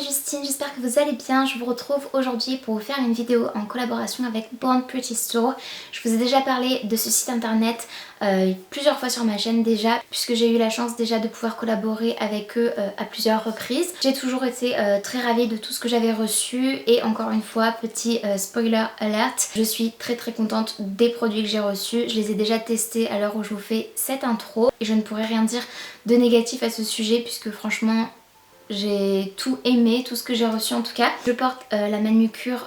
c'est Justine, j'espère que vous allez bien. Je vous retrouve aujourd'hui pour vous faire une vidéo en collaboration avec Born Pretty Store. Je vous ai déjà parlé de ce site internet plusieurs fois sur ma chaîne déjà, puisque j'ai eu la chance déjà de pouvoir collaborer avec eux à plusieurs reprises. J'ai toujours été très ravie de tout ce que j'avais reçu et encore une fois, petit spoiler alert, je suis très contente des produits que j'ai reçus. Je les ai déjà testés à l'heure où je vous fais cette intro et je ne pourrais rien dire de négatif à ce sujet puisque franchement j'ai tout aimé, tout ce que j'ai reçu en tout cas. Je porte la manucure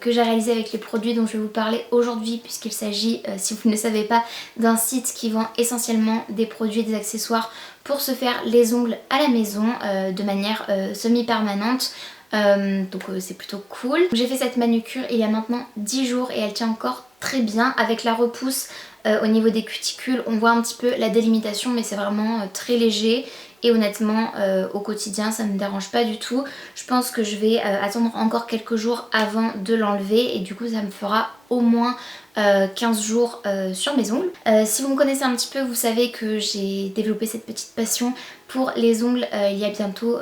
que j'ai réalisée avec les produits dont je vais vous parler aujourd'hui puisqu'il s'agit, si vous ne le savez pas, d'un site qui vend essentiellement des produits et des accessoires pour se faire les ongles à la maison de manière semi-permanente. Donc c'est plutôt cool. J'ai fait cette manucure il y a maintenant 10 jours et elle tient encore très bien avec la repousse au niveau des cuticules. On voit un petit peu la délimitation mais c'est vraiment très léger. Et honnêtement, au quotidien, ça ne me dérange pas du tout. Je pense que je vais attendre encore quelques jours avant de l'enlever. Et du coup, ça me fera au moins 15 jours sur mes ongles. Si vous me connaissez un petit peu, vous savez que j'ai développé cette petite passion pour les ongles il y a bientôt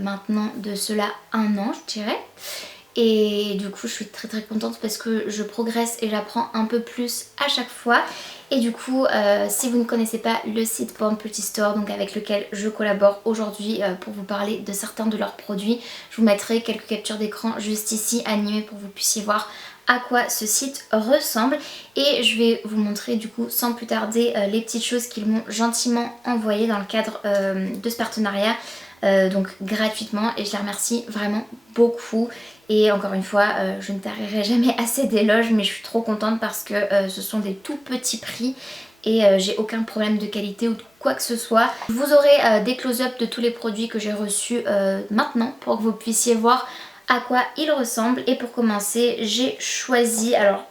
maintenant de cela 1 an, je dirais. Et du coup je suis très contente parce que je progresse et j'apprends un peu plus à chaque fois. Et du coup si vous ne connaissez pas le site Born Pretty Store, donc avec lequel je collabore aujourd'hui pour vous parler de certains de leurs produits, je vous mettrai quelques captures d'écran juste ici animées pour que vous puissiez voir à quoi ce site ressemble. Et je vais vous montrer du coup sans plus tarder les petites choses qu'ils m'ont gentiment envoyées dans le cadre de ce partenariat. Donc gratuitement, et je les remercie vraiment beaucoup. Et encore une fois, je ne tarirai jamais assez d'éloges, mais je suis trop contente parce que ce sont des tout petits prix et j'ai aucun problème de qualité ou de quoi que ce soit. Vous aurez des close-up de tous les produits que j'ai reçus maintenant pour que vous puissiez voir à quoi ils ressemblent. Et pour commencer, j'ai choisi, alors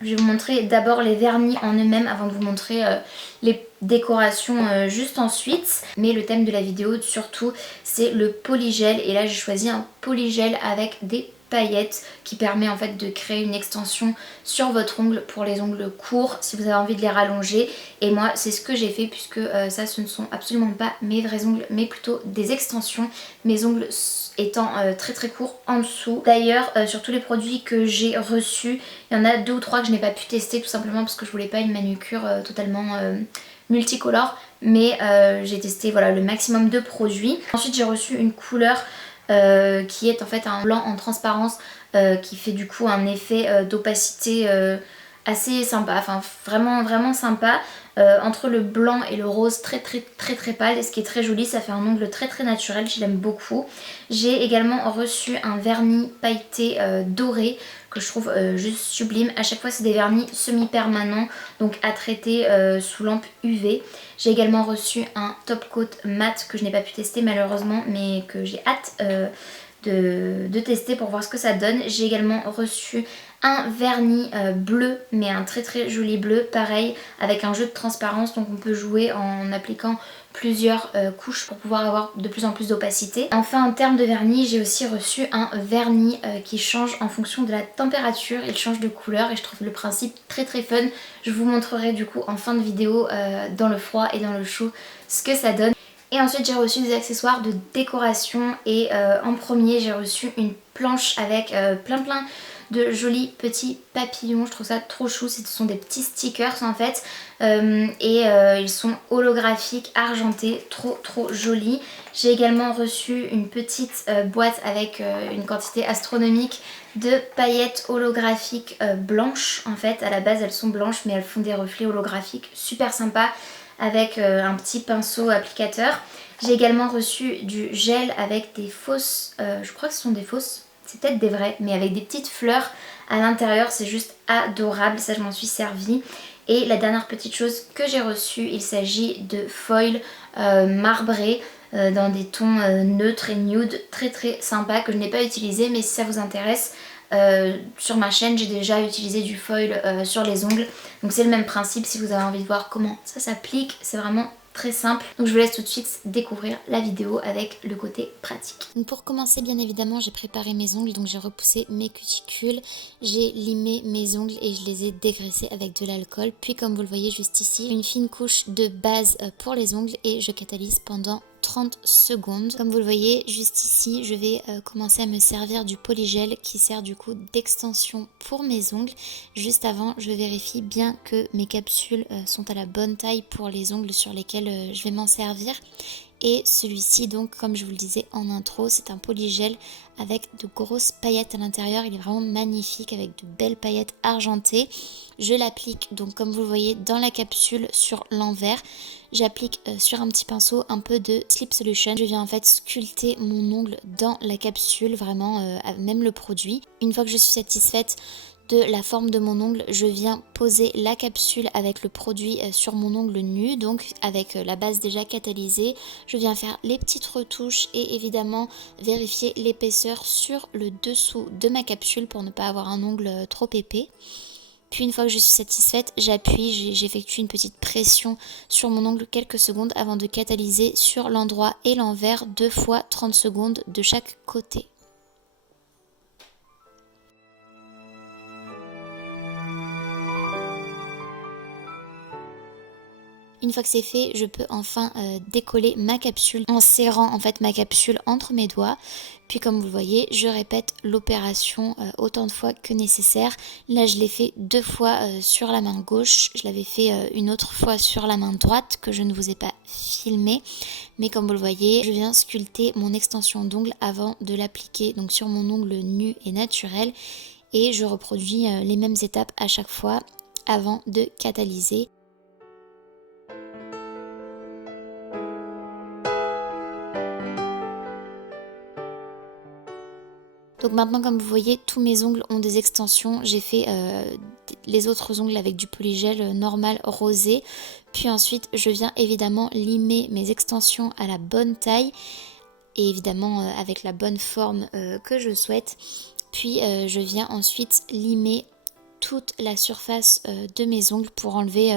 je vais vous montrer d'abord les vernis en eux-mêmes avant de vous montrer les décorations juste ensuite. Mais le thème de la vidéo surtout c'est le polygel. Et là j'ai choisi un polygel avec des paillettes qui permet en fait de créer une extension sur votre ongle pour les ongles courts si vous avez envie de les rallonger. Et moi c'est ce que j'ai fait puisque ça ce ne sont absolument pas mes vrais ongles mais plutôt des extensions. Mes ongles étant très courts en dessous. D'ailleurs sur tous les produits que j'ai reçus, il y en a 2 ou 3 que je n'ai pas pu tester tout simplement parce que je voulais pas une manucure totalement multicolore. Mais j'ai testé voilà, le maximum de produits. Ensuite j'ai reçu une couleur qui est en fait un blanc en transparence qui fait du coup un effet d'opacité assez sympa, enfin vraiment sympa, entre le blanc et le rose très pâle, et ce qui est très joli, ça fait un ongle très naturel, je l'aime beaucoup. J'ai également reçu un vernis pailleté doré que je trouve juste sublime. À chaque fois c'est des vernis semi-permanents, donc à traiter sous lampe UV. J'ai également reçu un top coat mat que je n'ai pas pu tester malheureusement, mais que j'ai hâte de tester pour voir ce que ça donne. J'ai également reçu un vernis bleu, mais un très joli bleu, pareil avec un jeu de transparence, donc on peut jouer en appliquant plusieurs couches pour pouvoir avoir de plus en plus d'opacité. Enfin en termes de vernis, j'ai aussi reçu un vernis qui change en fonction de la température, il change de couleur et je trouve le principe très fun. Je vous montrerai du coup en fin de vidéo dans le froid et dans le chaud ce que ça donne. Et ensuite j'ai reçu des accessoires de décoration et en premier j'ai reçu une planche avec plein de jolis petits papillons. Je trouve ça trop chou, ce sont des petits stickers en fait ils sont holographiques, argentés, trop jolis. J'ai également reçu une petite boîte avec une quantité astronomique de paillettes holographiques blanches. En fait à la base elles sont blanches mais elles font des reflets holographiques super sympas avec un petit pinceau applicateur. J'ai également reçu du gel avec des fausses, je crois que ce sont des fausses, c'est peut-être des vrais, mais avec des petites fleurs à l'intérieur, c'est juste adorable, ça je m'en suis servi. Et la dernière petite chose que j'ai reçue, il s'agit de foil marbré dans des tons neutres et nude, très sympa, que je n'ai pas utilisé, mais si ça vous intéresse, sur ma chaîne j'ai déjà utilisé du foil sur les ongles, donc c'est le même principe. Si vous avez envie de voir comment ça s'applique, c'est vraiment très simple. Donc je vous laisse tout de suite découvrir la vidéo avec le côté pratique. Donc pour commencer, bien évidemment, j'ai préparé mes ongles, donc j'ai repoussé mes cuticules, j'ai limé mes ongles et je les ai dégraissés avec de l'alcool. Puis comme vous le voyez juste ici, une fine couche de base pour les ongles et je catalyse pendant 30 30 secondes. Comme vous le voyez juste ici, je vais commencer à me servir du polygel qui sert du coup d'extension pour mes ongles. Juste avant, je vérifie bien que mes capsules sont à la bonne taille pour les ongles sur lesquels je vais m'en servir. Et celui-ci, donc comme je vous le disais en intro, c'est un polygel avec de grosses paillettes à l'intérieur. Il est vraiment magnifique avec de belles paillettes argentées. Je l'applique donc comme vous le voyez dans la capsule sur l'envers. J'applique sur un petit pinceau un peu de Sleep Solution. Je viens en fait sculpter mon ongle dans la capsule, vraiment même le produit. Une fois que je suis satisfaite de la forme de mon ongle, je viens poser la capsule avec le produit sur mon ongle nu, donc avec la base déjà catalysée. Je viens faire les petites retouches et évidemment vérifier l'épaisseur sur le dessous de ma capsule pour ne pas avoir un ongle trop épais. Puis une fois que je suis satisfaite, j'appuie, j'effectue une petite pression sur mon ongle quelques secondes avant de catalyser sur l'endroit et l'envers 2 fois 30 secondes de chaque côté. Une fois que c'est fait, je peux enfin décoller ma capsule en serrant en fait ma capsule entre mes doigts. Puis comme vous le voyez, je répète l'opération autant de fois que nécessaire. Là, je l'ai fait 2 fois sur la main gauche. Je l'avais fait une autre fois sur la main droite que je ne vous ai pas filmé. Mais comme vous le voyez, je viens sculpter mon extension d'ongle avant de l'appliquer donc sur mon ongle nu et naturel. Et je reproduis les mêmes étapes à chaque fois avant de catalyser. Donc maintenant comme vous voyez tous mes ongles ont des extensions, j'ai fait les autres ongles avec du polygel normal rosé, puis ensuite je viens évidemment limer mes extensions à la bonne taille et évidemment avec la bonne forme que je souhaite, puis je viens ensuite limer toute la surface de mes ongles pour enlever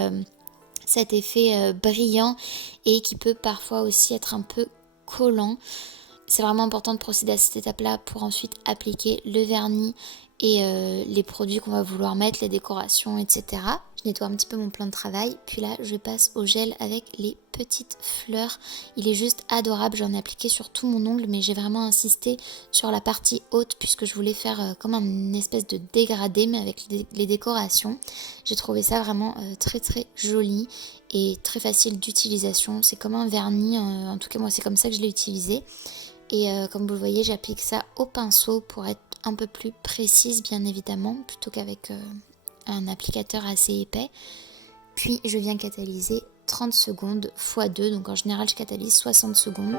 cet effet brillant et qui peut parfois aussi être un peu collant. C'est vraiment important de procéder à cette étape-là pour ensuite appliquer le vernis et les produits qu'on va vouloir mettre, les décorations, etc. Je nettoie un petit peu mon plan de travail, puis là je passe au gel avec les petites fleurs. Il est juste adorable, j'en ai appliqué sur tout mon ongle, mais j'ai vraiment insisté sur la partie haute puisque je voulais faire comme une espèce de dégradé, mais avec les décorations. J'ai trouvé ça vraiment très très joli et très facile d'utilisation. C'est comme un vernis, en tout cas moi c'est comme ça que je l'ai utilisé. Et comme vous le voyez, j'applique ça au pinceau pour être un peu plus précise bien évidemment, plutôt qu'avec un applicateur assez épais. Puis je viens catalyser 30 secondes x 2, donc en général je catalyse 60 secondes.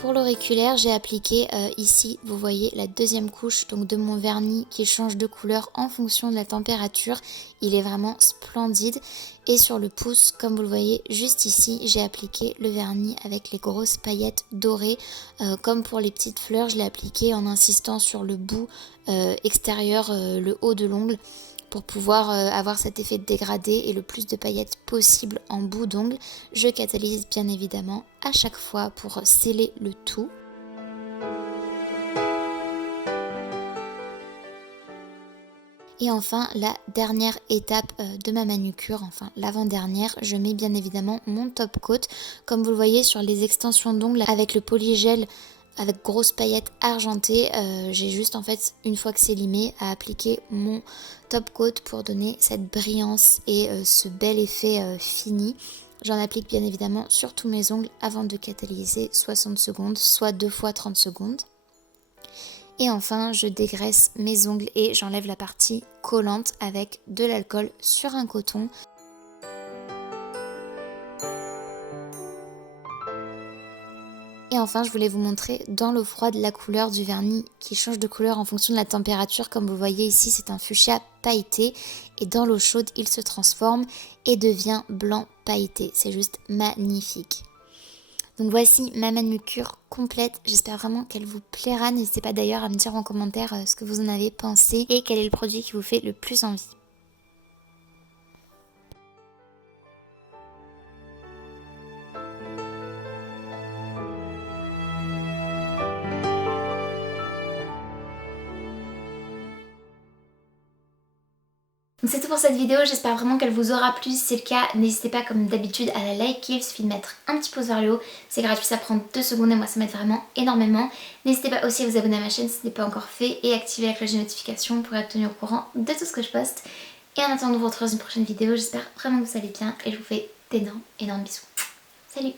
Pour l'auriculaire, j'ai appliqué ici, vous voyez, la deuxième couche donc de mon vernis qui change de couleur en fonction de la température. Il est vraiment splendide. Et sur le pouce, comme vous le voyez juste ici, j'ai appliqué le vernis avec les grosses paillettes dorées. Comme pour les petites fleurs, je l'ai appliqué en insistant sur le bout extérieur, le haut de l'ongle, pour pouvoir avoir cet effet de dégradé et le plus de paillettes possible en bout d'ongle. Je catalyse bien évidemment à chaque fois pour sceller le tout. Et enfin, la dernière étape de ma manucure, enfin l'avant-dernière, je mets bien évidemment mon top coat. Comme vous le voyez sur les extensions d'ongles avec le polygel avec grosses paillettes argentées, j'ai juste en fait, une fois que c'est limé, à appliquer mon top coat pour donner cette brillance et ce bel effet fini. J'en applique bien évidemment sur tous mes ongles avant de catalyser 60 secondes, soit 2 fois 30 secondes. Et enfin, je dégraisse mes ongles et j'enlève la partie collante avec de l'alcool sur un coton. Et enfin, je voulais vous montrer dans l'eau froide la couleur du vernis qui change de couleur en fonction de la température. Comme vous voyez ici, c'est un fuchsia pailleté et dans l'eau chaude, il se transforme et devient blanc pailleté. C'est juste magnifique. Donc voici ma manucure complète, j'espère vraiment qu'elle vous plaira. N'hésitez pas d'ailleurs à me dire en commentaire ce que vous en avez pensé et quel est le produit qui vous fait le plus envie. Donc c'est tout pour cette vidéo, j'espère vraiment qu'elle vous aura plu. Si c'est le cas, n'hésitez pas comme d'habitude à la liker, il suffit de mettre un petit pouce vers le haut. C'est gratuit, ça prend 2 secondes et moi ça m'aide vraiment énormément. N'hésitez pas aussi à vous abonner à ma chaîne si ce n'est pas encore fait et activer la cloche de notification pour être tenu au courant de tout ce que je poste. Et en attendant de vous retrouver dans une prochaine vidéo, j'espère vraiment que vous allez bien et je vous fais d'énormes bisous. Salut!